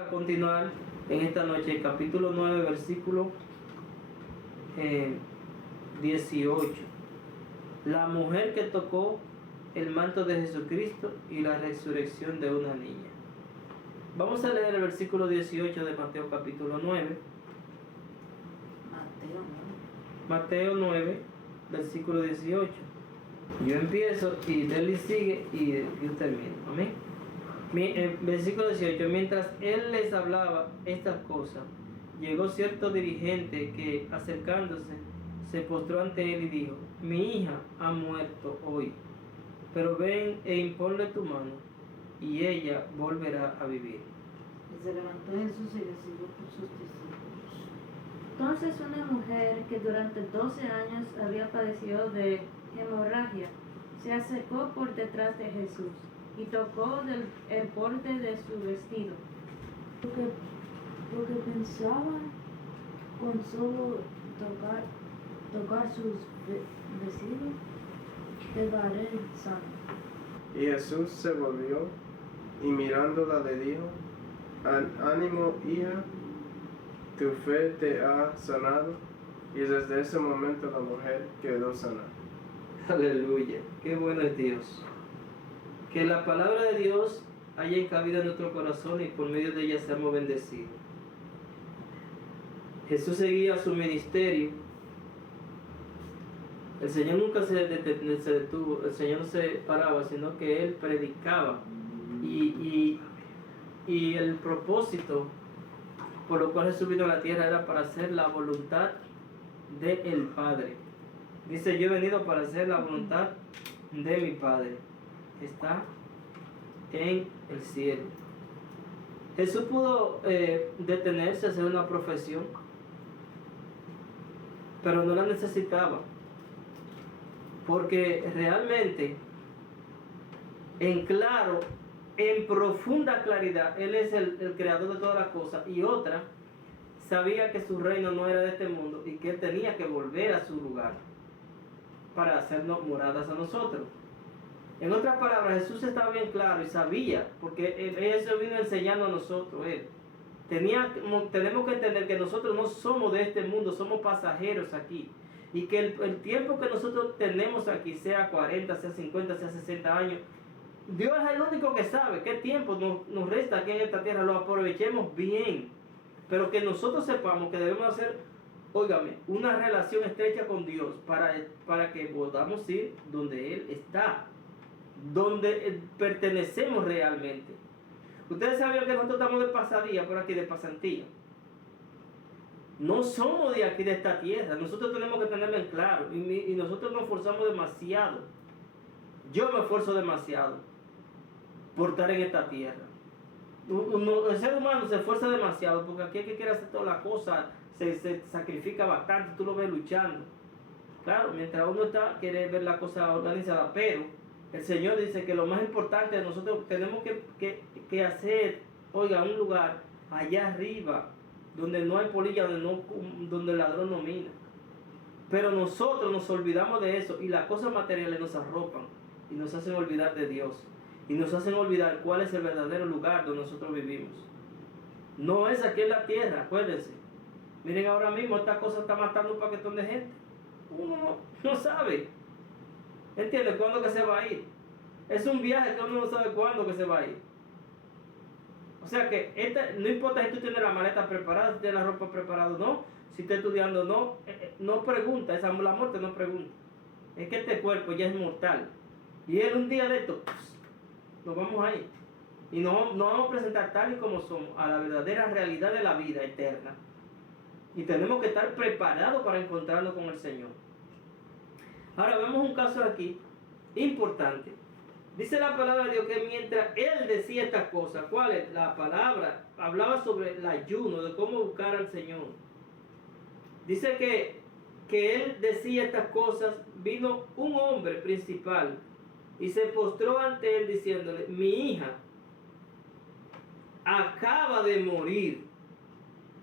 a continuar en esta noche el capítulo 9, versículo 18. La mujer que tocó el manto de Jesucristo y la resurrección de una niña. Vamos a leer el versículo 18 de Mateo capítulo 9. Mateo 9, versículo 18. Yo empiezo y Deli sigue y yo termino. Amén. Versículo 18. Mientras él les hablaba estas cosas, llegó cierto dirigente que, acercándose, se postró ante él y dijo: mi hija ha muerto hoy, pero ven e imponle tu mano, y ella volverá a vivir. Y se levantó Jesús y le siguió por sus discípulos. Entonces una mujer que durante 12 años había padecido de hemorragia se acercó por detrás de Jesús y tocó el borde de su vestido. Porque pensaban con solo tocar sus vestidos quedaré sano. Y Jesús se volvió y mirándola le dijo: ánimo, hija, tu fe te ha sanado. Y desde ese momento la mujer quedó sana. Aleluya, qué bueno es Dios. Que la palabra de Dios haya encabido en nuestro corazón y por medio de ella seamos bendecidos. Jesús seguía su ministerio. El Señor nunca se detuvo, el Señor no se paraba, sino que Él predicaba. Y el propósito por lo cual Jesús vino a la tierra era para hacer la voluntad del Padre. Dice: yo he venido para hacer la voluntad de mi Padre que está en el cielo. Jesús pudo detenerse a hacer una profesión, pero no la necesitaba, porque realmente, en claro, en profunda claridad, Él es el creador de todas las cosas. Y otra, sabía que su reino no era de este mundo y que Él tenía que volver a su lugar para hacernos moradas a nosotros. En otras palabras, Jesús estaba bien claro y sabía, porque Él se vino enseñando a nosotros. Tenemos que entender que nosotros no somos de este mundo, somos pasajeros aquí. Y que el tiempo que nosotros tenemos aquí, sea 40, sea 50, sea 60 años, Dios es el único que sabe qué tiempo nos resta aquí en esta tierra. Lo aprovechemos bien, pero que nosotros sepamos que debemos hacer, óigame, una relación estrecha con Dios para que podamos ir donde Él está, donde pertenecemos realmente. Ustedes saben que nosotros estamos de pasadía por aquí, de pasantía. No somos de aquí, de esta tierra. Nosotros tenemos que tenerlo en claro. Y nosotros nos esforzamos demasiado. Yo me esfuerzo demasiado por estar en esta tierra. El ser humano se esfuerza demasiado, porque aquí el que quiere hacer todas las cosas se sacrifica bastante. Tú lo ves luchando. Claro, mientras uno quiere ver la cosa organizada, pero el Señor dice que lo más importante, nosotros tenemos que hacer, oiga, un lugar allá arriba, donde no hay polilla, donde el ladrón no mina. Pero nosotros nos olvidamos de eso, y las cosas materiales nos arropan y nos hacen olvidar de Dios, y nos hacen olvidar cuál es el verdadero lugar donde nosotros vivimos. No es aquí en la tierra, acuérdense. Miren, ahora mismo esta cosa está matando un paquetón de gente. Uno no sabe, ¿entiendes? ¿Cuándo que se va a ir? Es un viaje que uno no sabe cuándo que se va a ir. O sea que no importa si tú tienes la maleta preparada, si tienes la ropa preparada o no, si estás estudiando o no pregunta, la muerte no pregunta. Es que este cuerpo ya es mortal. Y en un día de esto, nos vamos a ir. Y nos vamos a presentar tal y como somos, a la verdadera realidad de la vida eterna. Y tenemos que estar preparados para encontrarnos con el Señor. Ahora vemos un caso aquí importante. Dice la palabra de Dios que mientras Él decía estas cosas, ¿cuál es? La palabra hablaba sobre el ayuno, de cómo buscar al Señor. Dice que Él decía estas cosas, vino un hombre principal y se postró ante Él diciéndole: mi hija acaba de morir.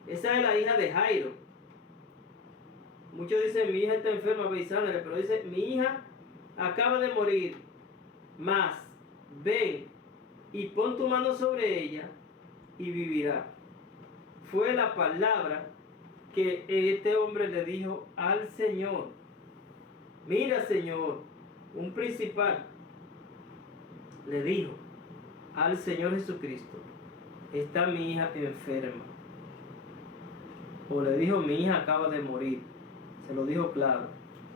Esa es la hija de Jairo. Muchos dicen: mi hija está enferma, avisándole, pero dice: mi hija acaba de morir, mas ven y pon tu mano sobre ella y vivirá. Fue la palabra que este hombre le dijo al Señor. Mira, Señor, un principal le dijo al Señor Jesucristo, está mi hija enferma. O le dijo, mi hija acaba de morir. Se lo dijo claro.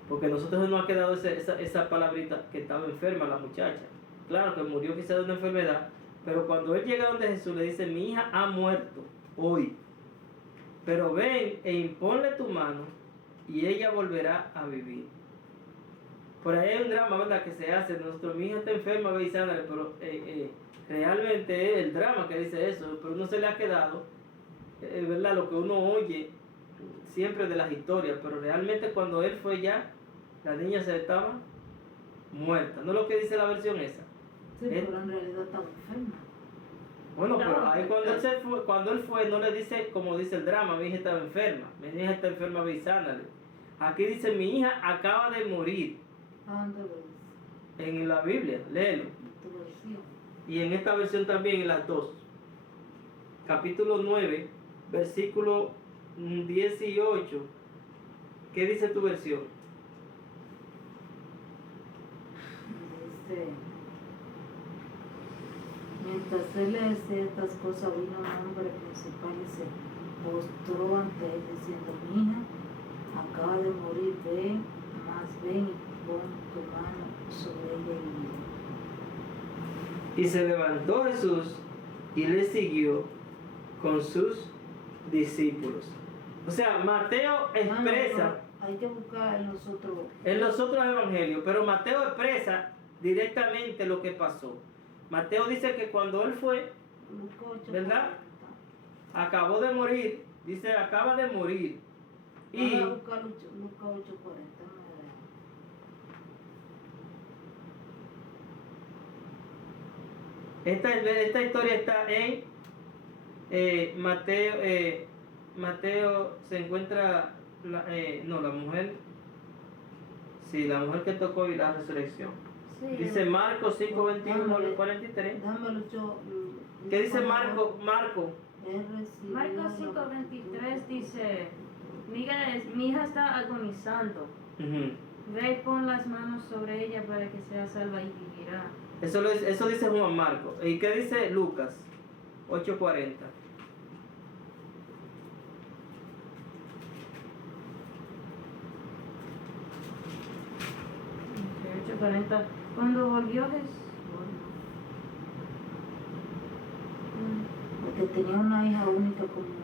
Porque a nosotros nos ha quedado esa palabrita que estaba enferma la muchacha. Claro que murió quizás de una enfermedad. Pero cuando él llega donde Jesús le dice, mi hija ha muerto hoy. Pero ven e imponle tu mano y ella volverá a vivir. Por ahí hay un drama, ¿verdad?, que se hace. Mi hija está enferma, ve y sánale. Pero realmente es el drama que dice eso. Pero no se le ha quedado, ¿verdad?, lo que uno oye siempre de las historias. Pero realmente cuando él fue ya, la niña se estaba muerta. ¿No es lo que dice la versión esa? Sí, pero en realidad estaba enferma. Bueno, pero ahí cuando él fue, no le dice como dice el drama, mi hija estaba enferma. Mi hija está enferma, ve y sánale. Aquí dice, mi hija acaba de morir. ¿A dónde lo dice? En la Biblia, léelo. Tu versión. Y en esta versión también, en las dos. Capítulo 9, versículo 18. ¿Qué dice tu versión? Dice, mientras él le decía estas cosas, vino un hombre principal y se postró ante él diciendo, mi hija acaba de morir, ven y pon tu mano sobre ella y vive. Y se levantó Jesús y le siguió con sus discípulos. O sea, Mateo expresa Hay que buscar en los otros evangelios, pero Mateo expresa directamente lo que pasó. Mateo dice que cuando él fue, ¿verdad?, acabó de morir, dice, acaba de morir. Y vamos a buscar Lucas 8:40. esta historia está en Mateo se encuentra la mujer, sí, la mujer que tocó y la resurrección. Sí, Dice Marcos 5:21 al 43. Dámelo yo. ¿Qué dice Marcos? Marcos 5:23 dice, mi hija está agonizando. Ve y pon las manos sobre ella para que sea salva y vivirá. Eso dice Juan Marcos. ¿Y qué dice Lucas 8:40? 8:40. Cuando volvió Jesús. Porque tenía una hija única como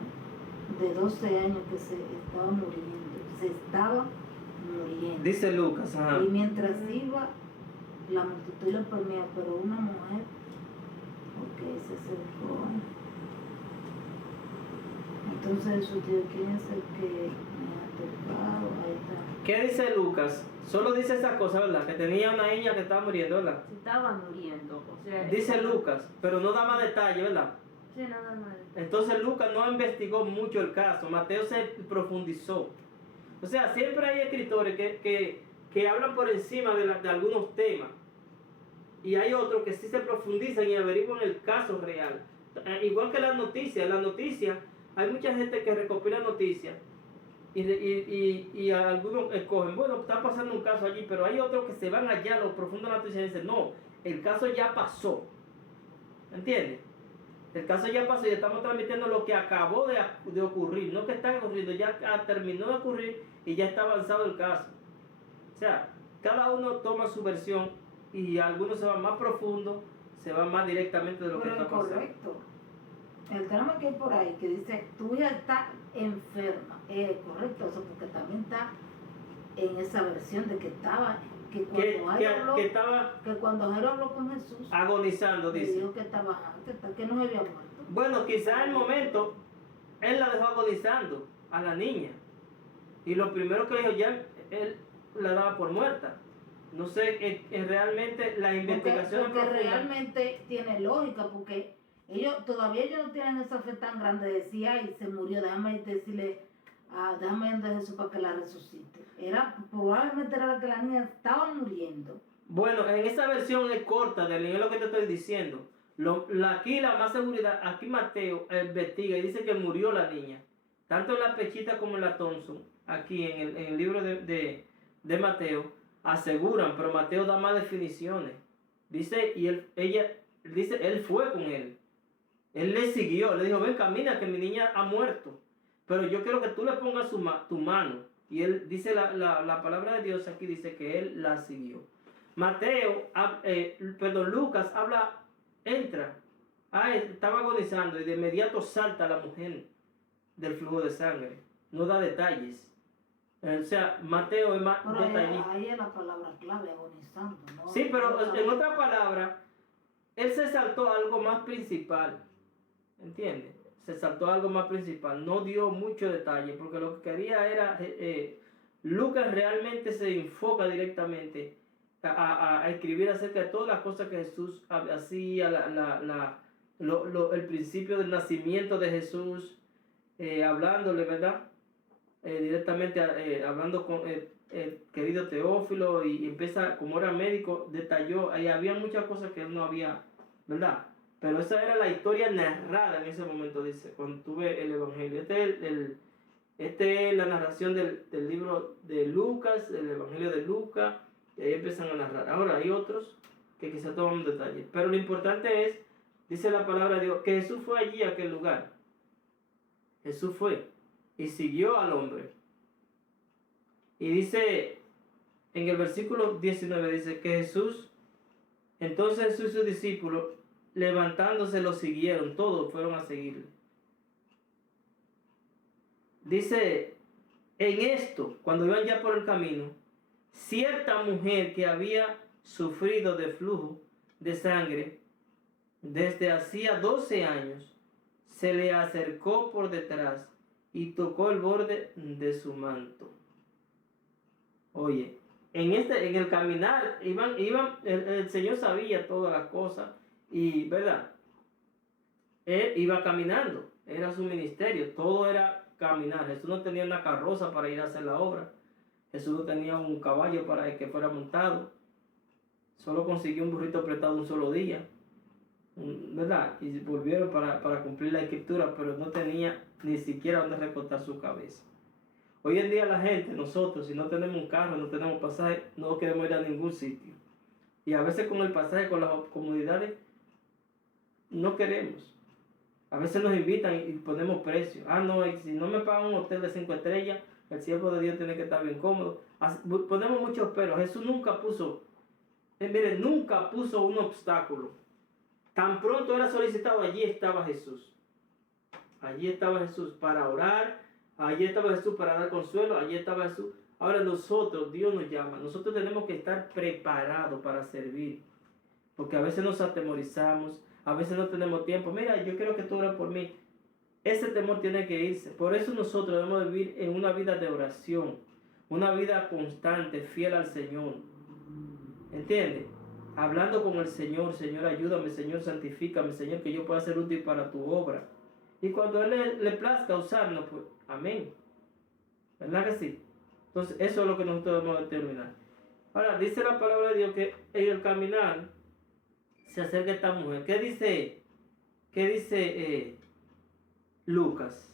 de 12 años que se estaba muriendo. Dice Lucas, ajá. Y mientras iba, la multitud le ponía, pero una mujer, ok, se acercó. Entonces Jesús dijo, ¿quién es el que me ha tocado? Ahí está. ¿Qué dice Lucas? Solo dice esa cosa, ¿verdad? Que tenía una niña que estaba muriendo, ¿verdad? Se estaba muriendo. O sea, Dice Lucas, pero no da más detalle, ¿verdad? Sí, nada más. Entonces Lucas no investigó mucho el caso, Mateo se profundizó. O sea, siempre hay escritores que hablan por encima de algunos temas. Y hay otros que sí se profundizan y averiguan el caso real. Igual que las noticias. Hay mucha gente que recopila noticias y algunos escogen, bueno, está pasando un caso allí, pero hay otros que se van allá a lo profundo de la noticia y dicen, no, el caso ya pasó. ¿Entiendes? El caso ya pasó y estamos transmitiendo lo que acabó de ocurrir, no que está ocurriendo, ya terminó de ocurrir y ya está avanzado el caso. O sea, cada uno toma su versión y algunos se van más profundo, se van más directamente de lo que está pasando. Correcto. El drama que hay por ahí, que dice, tu hija está enferma. Correcto, eso porque también está en esa versión de que estaba, que cuando Jairo habló con Jesús, agonizando, dice. dijo que estaba, que no se había muerto. Bueno, quizás en el momento, él la dejó agonizando a la niña. Y lo primero que le dijo, ya él la daba por muerta. No sé, realmente la investigación porque realmente tiene lógica, porque ellos no tienen esa fe tan grande de decir, ay, se murió, déjame decirle, déjame ir de Jesús para que la resucite. Probablemente era la que la niña estaba muriendo. Bueno, en esa versión es corta, es lo que te estoy diciendo. Aquí la más seguridad, aquí Mateo investiga y dice que murió la niña, tanto en la Pechita como en la Thompson, aquí en el libro de Mateo, aseguran, pero Mateo da más definiciones. Dice, él fue con él. Él le siguió, le dijo, ven, camina, que mi niña ha muerto. Pero yo quiero que tú le pongas tu mano. Y él dice, la palabra de Dios aquí dice que él la siguió. Lucas habla, entra. Estaba agonizando y de inmediato salta la mujer del flujo de sangre. No da detalles. O sea, Mateo es más Pero detallista. ahí es la palabra clave, agonizando, ¿no? Sí, pero en otra palabra, él se saltó algo más principal. ¿Entiendes? Se saltó algo más principal. No dio mucho detalle porque lo que quería era... Lucas realmente se enfoca directamente a escribir acerca de todas las cosas que Jesús hacía, el principio del nacimiento de Jesús, hablándole, ¿verdad? Directamente hablando con el querido Teófilo y empieza, como era médico, detalló, ahí había muchas cosas que él no había, ¿verdad? Pero esa era la historia narrada en ese momento, dice, cuando tuve el Evangelio. Este es la narración del libro de Lucas, el Evangelio de Lucas, y ahí empiezan a narrar. Ahora hay otros que quizás toman detalles, pero lo importante es, dice la palabra de Dios, que Jesús fue allí a aquel lugar. Jesús fue y siguió al hombre. Y dice, en el versículo 19, dice que entonces Jesús y sus discípulos, levantándose, lo siguieron, todos fueron a seguirle. Dice, en esto, cuando iban ya por el camino, cierta mujer que había sufrido de flujo de sangre desde hacía 12 años, se le acercó por detrás y tocó el borde de su manto. Oye, en el caminar, el Señor sabía todas las cosas y, ¿verdad? Él iba caminando, era su ministerio, todo era caminar. Jesús no tenía una carroza para ir a hacer la obra. Jesús no tenía un caballo para que fuera montado. Solo consiguió un burrito prestado un solo día, ¿verdad? Y volvieron para cumplir la escritura, pero no tenía ni siquiera donde recortar su cabeza. Hoy en día la gente, nosotros, si no tenemos un carro, no tenemos pasaje, no queremos ir a ningún sitio. Y a veces con el pasaje, con las comodidades, no queremos. A veces nos invitan y ponemos precio. No, si no me pagan un hotel de 5 estrellas, el siervo de Dios tiene que estar bien cómodo. Ponemos muchos peros. Jesús nunca puso, nunca puso un obstáculo. Tan pronto era solicitado, allí estaba Jesús. Allí estaba Jesús para orar, allí estaba Jesús para dar consuelo, allí estaba Jesús. Ahora nosotros, Dios nos llama, nosotros tenemos que estar preparados para servir. Porque a veces nos atemorizamos, a veces no tenemos tiempo. Mira, yo quiero que tú ores por mí. Ese temor tiene que irse. Por eso nosotros debemos vivir en una vida de oración, una vida constante, fiel al Señor. ¿Entiendes? Hablando con el Señor, Señor, ayúdame, Señor, santifícame, Señor, que yo pueda ser útil para tu obra. Y cuando Él le plazca usarnos, pues, amén. ¿Verdad que sí? Entonces, eso es lo que nosotros debemos determinar. Ahora, dice la palabra de Dios que en el caminar se acerca esta mujer. ¿Qué dice Lucas?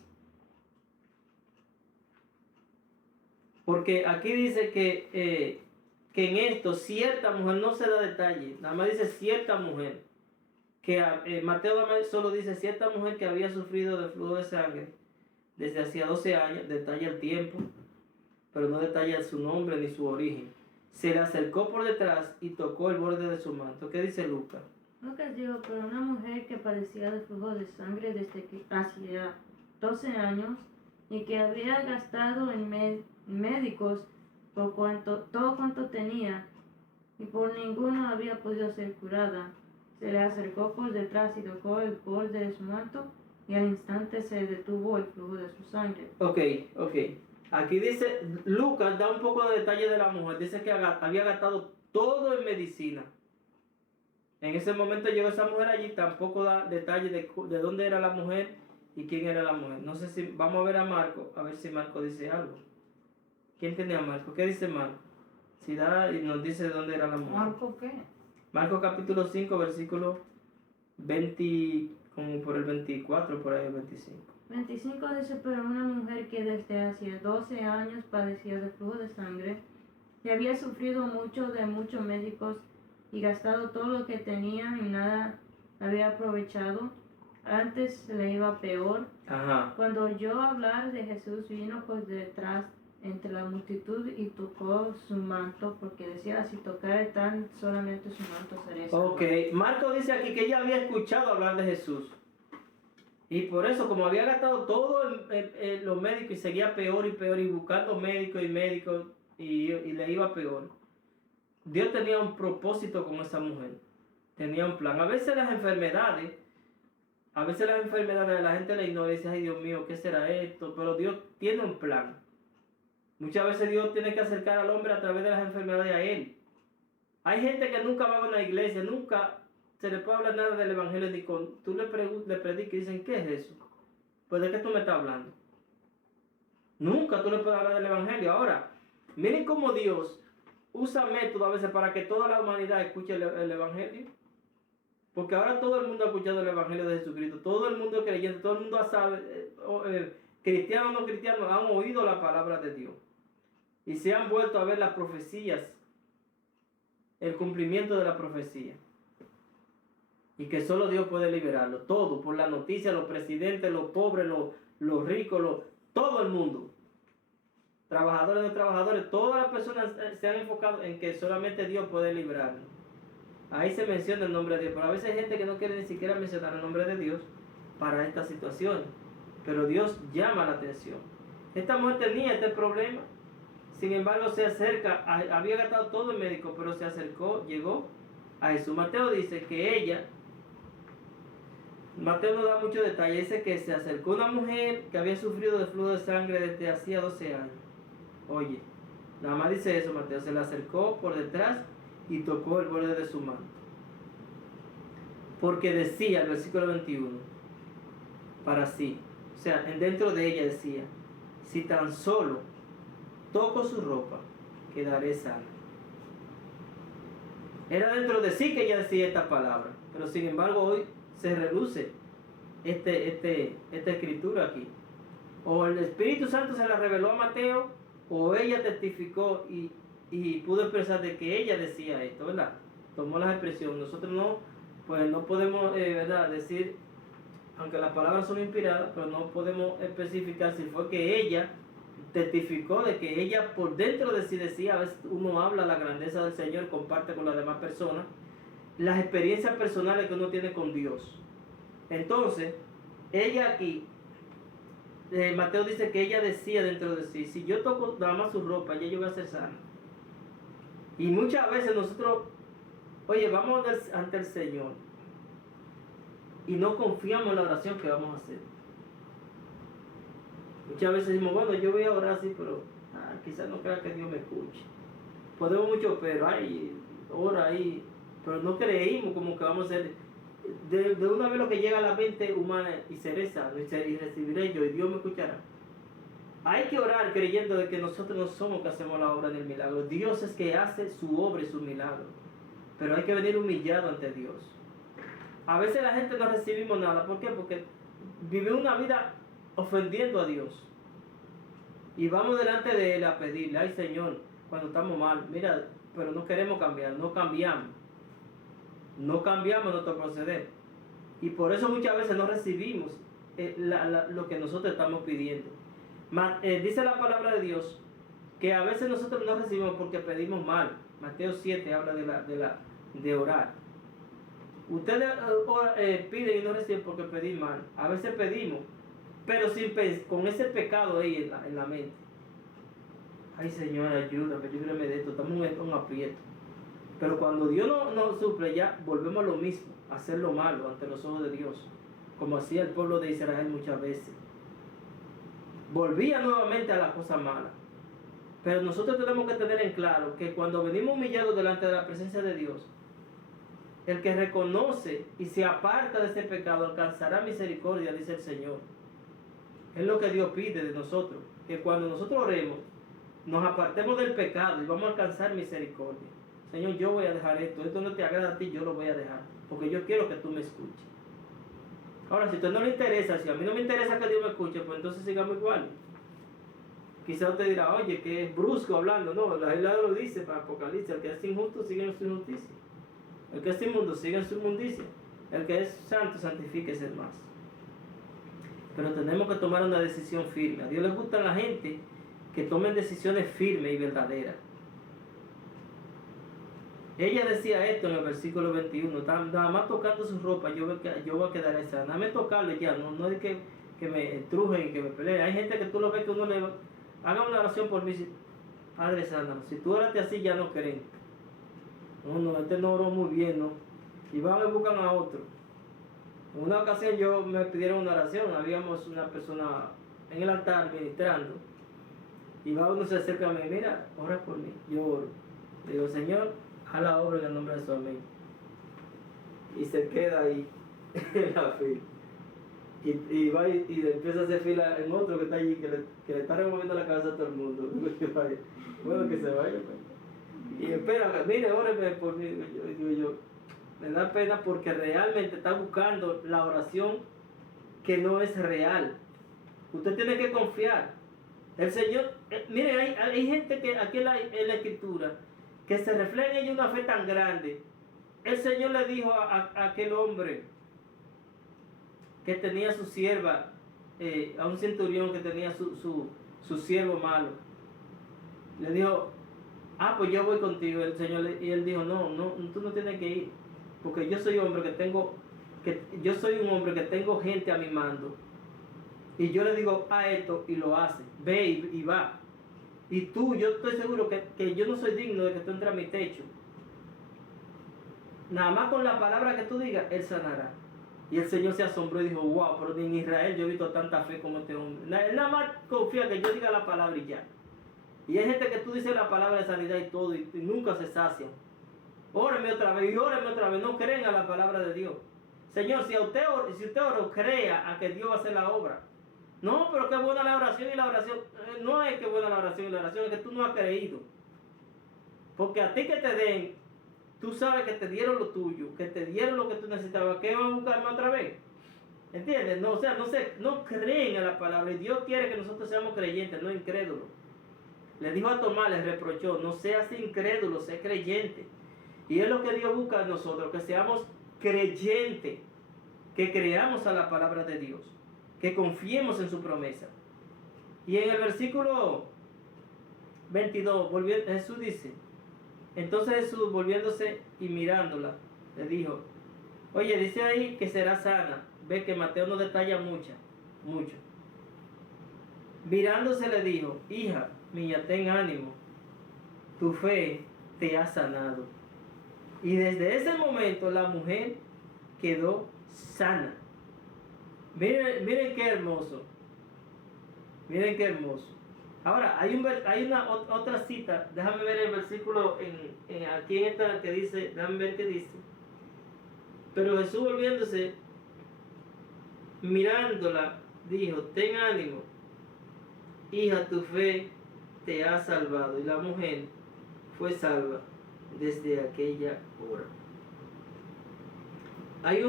Porque aquí dice que en esto cierta mujer, no se da detalle, nada más dice cierta mujer, que Mateo solo dice cierta mujer que había sufrido de flujo de sangre desde hacía 12 años, detalla el tiempo, pero no detalla su nombre ni su origen. Se le acercó por detrás y tocó el borde de su manto. ¿Qué dice Lucas? Lucas dijo, pero una mujer que padecía de flujo de sangre desde que hacía 12 años y que había gastado en médicos por todo cuanto tenía y por ninguno había podido ser curada, se le acercó por detrás y tocó el borde de su manto y al instante se detuvo el flujo de su sangre. Ok. Aquí dice, Lucas da un poco de detalle de la mujer. Dice que había gastado todo en medicina. En ese momento llegó esa mujer allí, tampoco da detalle de dónde era la mujer y quién era la mujer. No sé si, vamos a ver a Marco, a ver si Marco dice algo. ¿Quién tenía a Marco? ¿Qué dice Marco? Si da y nos dice de dónde era la mujer. ¿Marco qué? Marco capítulo 5, versículo 20, como por el 24, por ahí el 25. 25 dice, pero una mujer que desde hacía 12 años padecía de flujo de sangre y había sufrido mucho de muchos médicos y gastado todo lo que tenía y nada había aprovechado, antes le iba peor. Ajá. Cuando oyó hablar de Jesús, vino por detrás entre la multitud y tocó su manto, porque decía, si tocare tan solamente su manto seré salvo. Ok, Marco dice aquí que ella había escuchado hablar de Jesús. Y por eso, como había gastado todo en los médicos y seguía peor y buscando médicos y le iba peor, Dios tenía un propósito con esa mujer. Tenía un plan. A veces las enfermedades la gente le ignora y dice, ay Dios mío, ¿qué será esto? Pero Dios tiene un plan. Muchas veces Dios tiene que acercar al hombre a través de las enfermedades a Él. Hay gente que nunca va a una iglesia, nunca se le puede hablar nada del evangelio, ni con tú le predicas y dicen, ¿qué es eso? Pues ¿de qué tú me estás hablando? Nunca tú le puedes hablar del evangelio. Ahora, miren cómo Dios usa métodos a veces para que toda la humanidad escuche el evangelio. Porque ahora todo el mundo ha escuchado el evangelio de Jesucristo, todo el mundo creyente, todo el mundo sabe, cristiano o no cristiano, han oído la palabra de Dios. Y se han vuelto a ver las profecías, el cumplimiento de la profecía. Y que solo Dios puede liberarlo. Todo, por la noticia, los presidentes, los pobres, los ricos, todo el mundo. Trabajadores, no trabajadores, todas las personas se han enfocado en que solamente Dios puede librarlo. Ahí se menciona el nombre de Dios, pero a veces hay gente que no quiere ni siquiera mencionar el nombre de Dios para esta situación. Pero Dios llama la atención. Esta mujer tenía este problema. Sin embargo, se acerca, había gastado todo el médico, pero se acercó, llegó a Jesús. Mateo dice que Mateo no da mucho detalle, dice que se acercó una mujer que había sufrido de flujo de sangre desde hacía 12 años. Oye, nada más dice eso Mateo, se le acercó por detrás y tocó el borde de su manto. Porque decía, el versículo 21, para sí, o sea, dentro de ella decía, si tan solo toco su ropa, quedaré sana. Era dentro de sí que ella decía esta palabra, pero sin embargo hoy se reluce esta escritura aquí. O el Espíritu Santo se la reveló a Mateo, o ella testificó y pudo expresar de que ella decía esto, ¿verdad? Tomó la expresión. Nosotros no podemos, ¿verdad? Decir, aunque las palabras son inspiradas, pero no podemos especificar si fue que ella testificó de que ella por dentro de sí decía. A veces uno habla la grandeza del Señor, comparte con las demás personas las experiencias personales que uno tiene con Dios. Entonces, ella aquí, Mateo dice que ella decía dentro de sí, si yo toco nada más su ropa, ya yo voy a ser sana. Y muchas veces nosotros, oye, vamos ante el Señor y no confiamos en la oración que vamos a hacer. Muchas veces decimos, bueno, yo voy a orar así, pero quizás no crea que Dios me escuche. Podemos mucho, pero ora ahí, pero no creímos como que vamos a hacer de una vez lo que llega a la mente humana y seré sano y recibiré yo y Dios me escuchará. Hay que orar creyendo de que nosotros no somos que hacemos la obra del milagro. Dios es que hace su obra y su milagro. Pero hay que venir humillado ante Dios. A veces la gente no recibimos nada. ¿Por qué? Porque vive una vida ofendiendo a Dios. Y vamos delante de Él a pedirle, ay Señor, cuando estamos mal, mira, pero no queremos cambiar, no cambiamos. No cambiamos nuestro proceder. Y por eso muchas veces no recibimos lo que nosotros estamos pidiendo. Dice la palabra de Dios que a veces nosotros no recibimos porque pedimos mal. Mateo 7 habla de orar. Ustedes piden y no reciben porque pedí mal. A veces pedimos, pero con ese pecado ahí en la mente. Ay Señor, ayúdame, líbrame de esto, estamos en un aprieto. Pero cuando Dios no suple, ya volvemos a lo mismo, a hacer lo malo ante los ojos de Dios, como hacía el pueblo de Israel muchas veces. Volvía nuevamente a las cosas malas. Pero nosotros tenemos que tener en claro que cuando venimos humillados delante de la presencia de Dios, el que reconoce y se aparta de ese pecado alcanzará misericordia, dice el Señor. Es lo que Dios pide de nosotros, que cuando nosotros oremos, nos apartemos del pecado y vamos a alcanzar misericordia. Señor, yo voy a dejar esto no te agrada a ti, yo lo voy a dejar, porque yo quiero que tú me escuches. Ahora, si a usted no le interesa, si a mí no me interesa que Dios me escuche, pues entonces sigamos igual. Quizá usted dirá, oye, que es brusco hablando. No, la Biblia lo dice para Apocalipsis: el que es injusto sigue en su injusticia, el que es inmundo sigue en su inmundicia, el que es santo santifíquese más. Pero tenemos que tomar una decisión firme. A Dios le gusta a la gente que tomen decisiones firmes y verdaderas. Ella decía esto en el versículo 21, nada más tocando su ropa, yo voy a quedar sana. Nada más tocarle ya, no es que me trujen y que me peleen. Hay gente que tú lo ves que uno le haga una oración por mí, Padre sana. Si tú oraste así, ya no creen. No, este no oró muy bien, ¿no? Y van y buscan a otro. En una ocasión me pidieron una oración, habíamos una persona en el altar ministrando, y va uno, se acerca a mí, mira, ora por mí. Yo oro. Le digo, Señor, haz la obra en el nombre de su amén. Y se queda ahí en la fila. Y va y empieza a hacer fila en otro que está allí, que le está removiendo la cabeza a todo el mundo. Bueno, que se vaya. Pues. Y espera, mire, óreme por mí. Yo, me da pena porque realmente está buscando la oración que no es real. Usted tiene que confiar. El Señor, mire, hay gente que aquí en la Escritura, que se refleja en ella una fe tan grande. El Señor le dijo a aquel hombre que tenía su sierva, a un centurión que tenía su siervo malo, le dijo, pues yo voy contigo. El Señor y él dijo, no, tú no tienes que ir, porque yo soy un hombre que tengo gente a mi mando, y yo le digo a esto y lo hace, ve y va. Y tú, yo estoy seguro que yo no soy digno de que tú entres a mi techo. Nada más con la palabra que tú digas, Él sanará. Y el Señor se asombró y dijo, wow, pero ni en Israel yo he visto tanta fe como este hombre. Él nada más confía que yo diga la palabra y ya. Y hay gente que tú dices la palabra de sanidad y todo y nunca se sacian. Óreme otra vez y óreme otra vez. No creen a la palabra de Dios. Señor, si usted ora, crea a que Dios va a hacer la obra. No, pero qué buena la oración y la oración. No es que buena la oración y la oración, es que tú no has creído. Porque a ti que te den, tú sabes que te dieron lo tuyo, que te dieron lo que tú necesitabas. ¿Qué van a buscarme otra vez? ¿Entiendes? No, o sea, no creen en la palabra. Y Dios quiere que nosotros seamos creyentes, no incrédulos. Le dijo a Tomás, le reprochó, no seas incrédulo, sé creyente. Y es lo que Dios busca en nosotros, que seamos creyentes, que creamos a la palabra de Dios, que confiemos en su promesa. Y en el versículo 22, Jesús dice, entonces Jesús, volviéndose y mirándola, le dijo, oye, dice ahí que será sana. Ve que Mateo no detalla mucho. Mirándose le dijo, hija mía, ten ánimo, tu fe te ha sanado. Y desde ese momento la mujer quedó sana. Miren qué hermoso. Miren qué hermoso. Ahora, hay una otra cita. Déjame ver el versículo aquí en esta que dice, déjame ver qué dice. Pero Jesús, volviéndose, mirándola, dijo, ten ánimo, hija, tu fe te ha salvado. Y la mujer fue salva desde aquella hora. Hay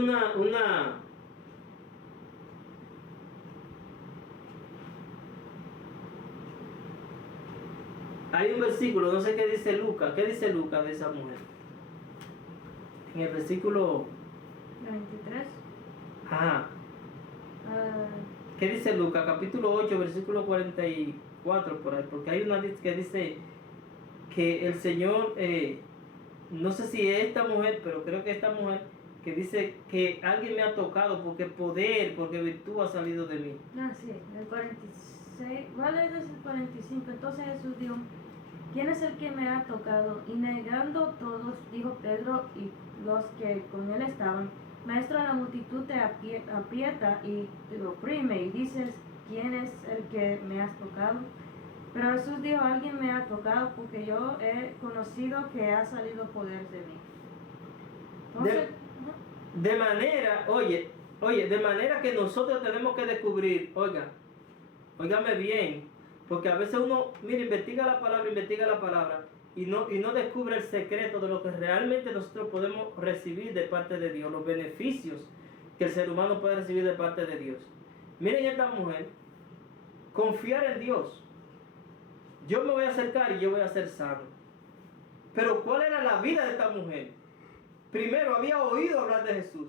hay un versículo, no sé qué dice Lucas. ¿Qué dice Lucas de esa mujer? En el versículo 23. Ajá. ¿Qué dice Lucas? Capítulo 8, versículo 44 por ahí. Porque hay una que dice que el Señor, no sé si es esta mujer, pero creo que esta mujer, que dice que alguien me ha tocado porque virtud ha salido de mí. Sí, el 46, vale, desde el 45. Entonces Jesús dijo, ¿quién es el que me ha tocado? Y negando todos, dijo Pedro y los que con él estaban, Maestro, la multitud te aprieta y te oprime, y dices, ¿quién es el que me has tocado? Pero Jesús dijo, alguien me ha tocado porque yo he conocido que ha salido poder de mí. Entonces, de manera que nosotros tenemos que descubrir, óigame bien, porque a veces uno, mira, investiga la palabra, y no descubre el secreto de lo que realmente nosotros podemos recibir de parte de Dios, los beneficios que el ser humano puede recibir de parte de Dios. Miren esta mujer, confiar en Dios. Yo me voy a acercar y yo voy a ser sano. Pero ¿cuál era la vida de esta mujer? Primero, había oído hablar de Jesús,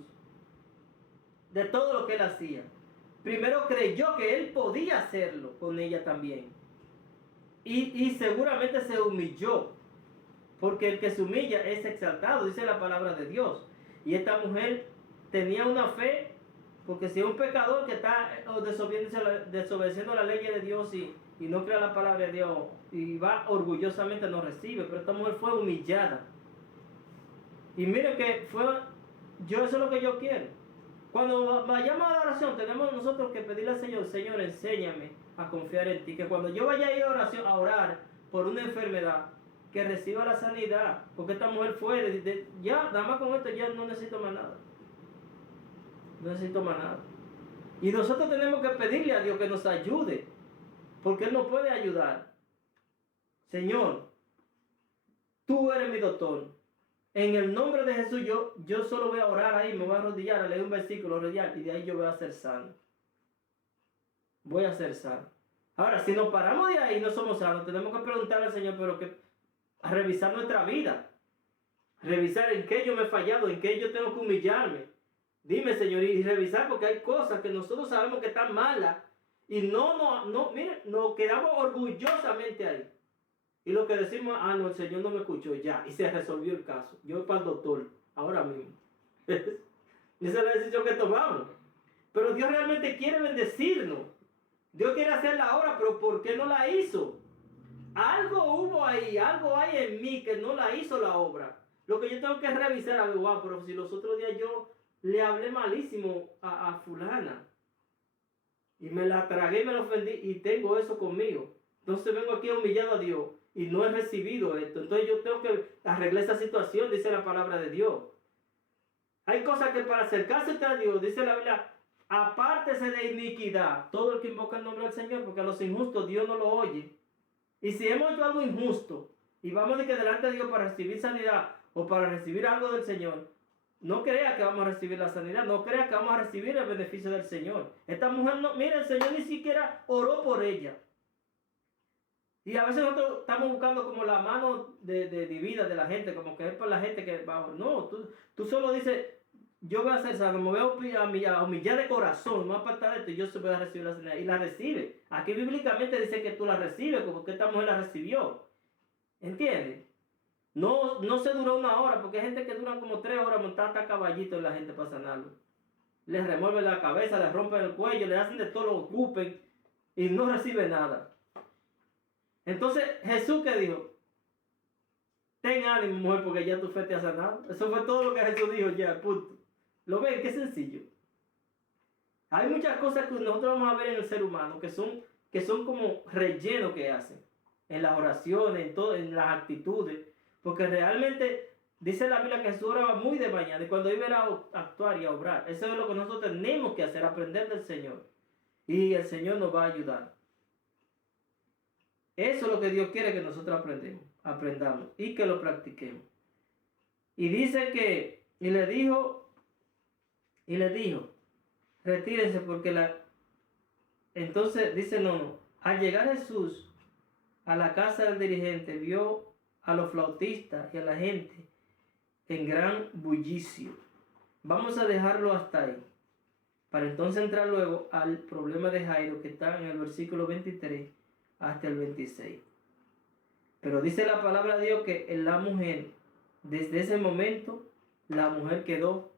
de todo lo que él hacía. Primero creyó que él podía hacerlo con ella también. Y seguramente se humilló, porque el que se humilla es exaltado, dice la palabra de Dios. Y esta mujer tenía una fe, porque si es un pecador que está desobedeciendo la ley de Dios y no crea la palabra de Dios y va orgullosamente, no recibe. Pero esta mujer fue humillada. Y mire que eso es lo que yo quiero. Cuando vayamos a la oración, tenemos nosotros que pedirle al Señor: Señor, enséñame a confiar en ti. Que cuando yo vaya a ir a orar por una enfermedad, que reciba la sanidad. Porque esta mujer fue, ya, nada más con esto ya no necesito más nada. No necesito más nada. Y nosotros tenemos que pedirle a Dios que nos ayude, porque Él nos puede ayudar. Señor, tú eres mi doctor. En el nombre de Jesús, yo solo voy a orar ahí, me voy a arrodillar, a leer un versículo, y de ahí yo voy a ser sano. Voy a ser sano. Ahora, si nos paramos de ahí y no somos sanos, tenemos que preguntarle al Señor, a revisar nuestra vida. Revisar en qué yo me he fallado, en qué yo tengo que humillarme. Dime, Señor, y revisar, porque hay cosas que nosotros sabemos que están malas y mire, nos quedamos orgullosamente ahí. Y lo que decimos: no, el Señor no me escuchó ya, y se resolvió el caso. Yo voy para el doctor, ahora mismo. Esa es la decisión que tomamos. Pero Dios realmente quiere bendecirnos. Dios quiere hacer la obra, pero ¿por qué no la hizo? Algo hubo ahí, algo hay en mí que no la hizo la obra. Lo que yo tengo que revisar, a ver, pero si los otros días yo le hablé malísimo a fulana, y me la tragué y me la ofendí, y tengo eso conmigo. Entonces vengo aquí humillado a Dios y no he recibido esto. Entonces yo tengo que arreglar esa situación, dice la palabra de Dios. Hay cosas que para acercarse a Dios, dice la Biblia: apártese de iniquidad todo el que invoca el nombre del Señor, porque a los injustos Dios no lo oye. Y si hemos hecho algo injusto y vamos de que delante de Dios para recibir sanidad o para recibir algo del Señor, no crea que vamos a recibir la sanidad, no crea que vamos a recibir el beneficio del Señor. Esta mujer, mira, el Señor ni siquiera oró por ella. Y a veces nosotros estamos buscando como la mano de divina de la gente, como que es para la gente que va. No, tú solo dices: yo voy a hacer sano, me voy a humillar de corazón, me voy a apartar de esto y yo se voy a recibir la sanidad. Y la recibe. Aquí bíblicamente dice que tú la recibes, como que esta mujer la recibió. ¿Entiendes? No se duró una hora, porque hay gente que duran como 3 horas montada a caballito en la gente para sanarlo. Les remueven la cabeza, les rompen el cuello, les hacen de todo, lo ocupen y no recibe nada. Entonces, Jesús, ¿qué dijo? Ten ánimo, mujer, porque ya tu fe te ha sanado. Eso fue todo lo que Jesús dijo ya, punto. ¿Lo ven? Qué sencillo. Hay muchas cosas que nosotros vamos a ver en el ser humano que son como relleno que hacen. En las oraciones, en las actitudes. Porque realmente dice la Biblia que Jesús oraba muy de mañana. Y cuando iba a actuar y a obrar. Eso es lo que nosotros tenemos que hacer, aprender del Señor. Y el Señor nos va a ayudar. Eso es lo que Dios quiere que nosotros aprendamos y que lo practiquemos. Y dice que, y le dijo, retírense porque entonces dice no. Al llegar Jesús a la casa del dirigente, vio a los flautistas y a la gente en gran bullicio. Vamos a dejarlo hasta ahí, para entonces entrar luego al problema de Jairo, que está en el versículo 23 hasta el 26. Pero dice la palabra de Dios que la mujer, desde ese momento, la mujer quedó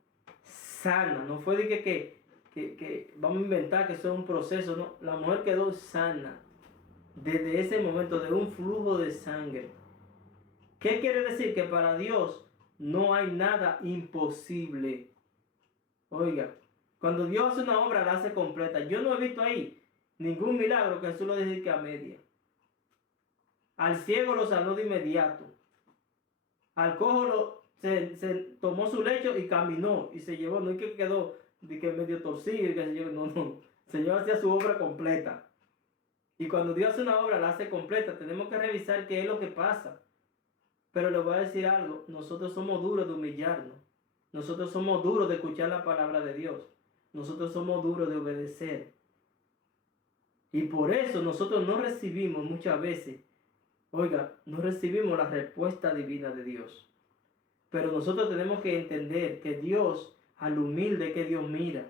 sana. No fue de que vamos a inventar que eso es un proceso, no. La mujer quedó sana desde ese momento, de un flujo de sangre. ¿Qué quiere decir? Que para Dios no hay nada imposible. Oiga, cuando Dios hace una obra, la hace completa. Yo no he visto ahí ningún milagro que Jesús lo dedique a media. Al ciego lo sanó de inmediato. Al cojo se tomó su lecho y caminó y se llevó. No es que quedó de que medio torcido y que se llevó. No. El Señor hacía su obra completa. Y cuando Dios hace una obra, la hace completa. Tenemos que revisar qué es lo que pasa. Pero le voy a decir algo, nosotros somos duros de humillarnos. Nosotros somos duros de escuchar la palabra de Dios. Nosotros somos duros de obedecer. Y por eso nosotros no recibimos muchas veces, oiga, no recibimos la respuesta divina de Dios. Pero nosotros tenemos que entender que Dios, al humilde que Dios mira,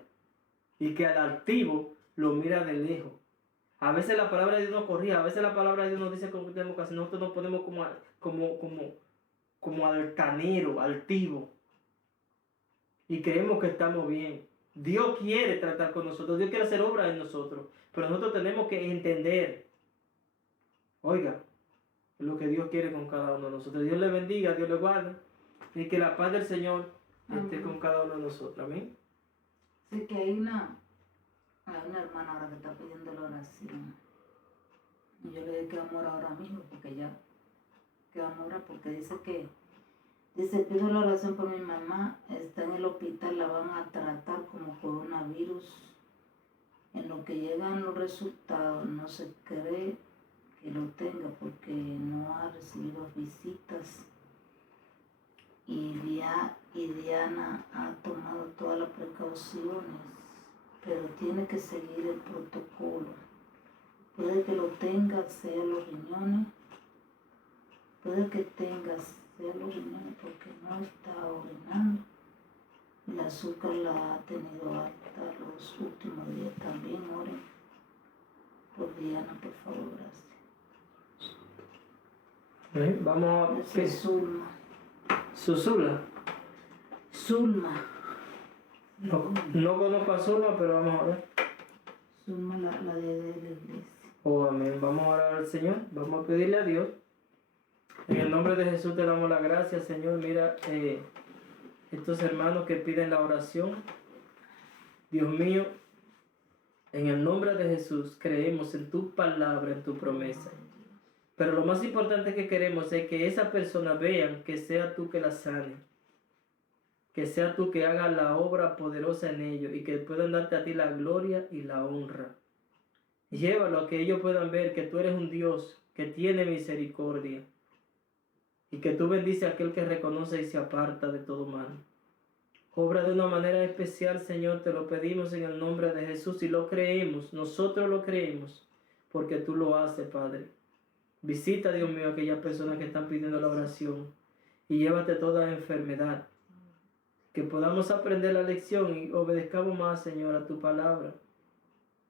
y que al altivo lo mira de lejos. A veces la palabra de Dios nos corrige, a veces la palabra de Dios nos dice cómo tenemos que hacer. Nosotros nos ponemos como altanero, altivo. Y creemos que estamos bien. Dios quiere tratar con nosotros, Dios quiere hacer obra en nosotros. Pero nosotros tenemos que entender, oiga, lo que Dios quiere con cada uno de nosotros. Dios le bendiga, Dios le guarde. Y que la paz del Señor esté con cada uno de nosotros. Amén. Sé que hay una hermana ahora que está pidiendo la oración. Y yo le dije que vamos a orar ahora mismo, porque ya, que vamos a orar, porque dice, pido la oración por mi mamá, está en el hospital, la van a tratar como coronavirus. En lo que llegan los resultados, no se cree que lo tenga porque no ha recibido visitas. Y Diana ha tomado todas las precauciones, pero tiene que seguir el protocolo. Puede que lo tenga, sea los riñones, puede que tenga, sea los riñones porque no está orinando. El azúcar la ha tenido alta los últimos días. También oren por Diana, por favor, gracias. Vamos a... Ese es Zulma. Susula. Zulma. No conozco a Zulma, pero vamos a ver. Zulma, la de la iglesia. Oh, amén. Vamos a orar al Señor. Vamos a pedirle a Dios. En el nombre de Jesús te damos la gracia, Señor. Mira, estos hermanos que piden la oración. Dios mío, en el nombre de Jesús creemos en tu palabra, en tu promesa. Pero lo más importante que queremos es que esas personas vean que sea tú que las sane. Que sea tú que hagas la obra poderosa en ellos y que puedan darte a ti la gloria y la honra. Llévalo a que ellos puedan ver que tú eres un Dios que tiene misericordia y que tú bendices a aquel que reconoce y se aparta de todo mal. Obra de una manera especial, Señor, te lo pedimos en el nombre de Jesús y lo creemos, nosotros lo creemos porque tú lo haces, Padre. Visita, Dios mío, a aquellas personas que están pidiendo la oración y llévate toda enfermedad. Que podamos aprender la lección y obedezcamos más, Señor, a tu palabra.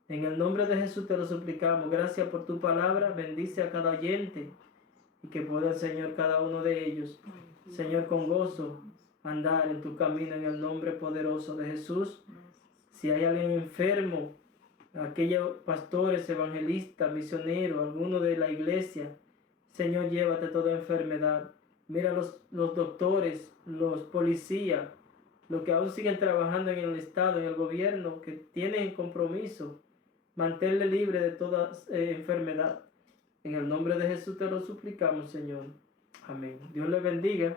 En el nombre de Jesús te lo suplicamos. Gracias por tu palabra. Bendice a cada oyente y que pueda, Señor, cada uno de ellos, Señor, con gozo andar en tu camino en el nombre poderoso de Jesús. Si hay alguien enfermo, aquellos pastores, evangelistas, misioneros, alguno de la iglesia, Señor, llévate toda enfermedad. Mira los doctores, los policías, los que aún siguen trabajando en el Estado, en el gobierno, que tienen compromiso, manténle libre de toda enfermedad. En el nombre de Jesús te lo suplicamos, Señor. Amén. Dios le bendiga.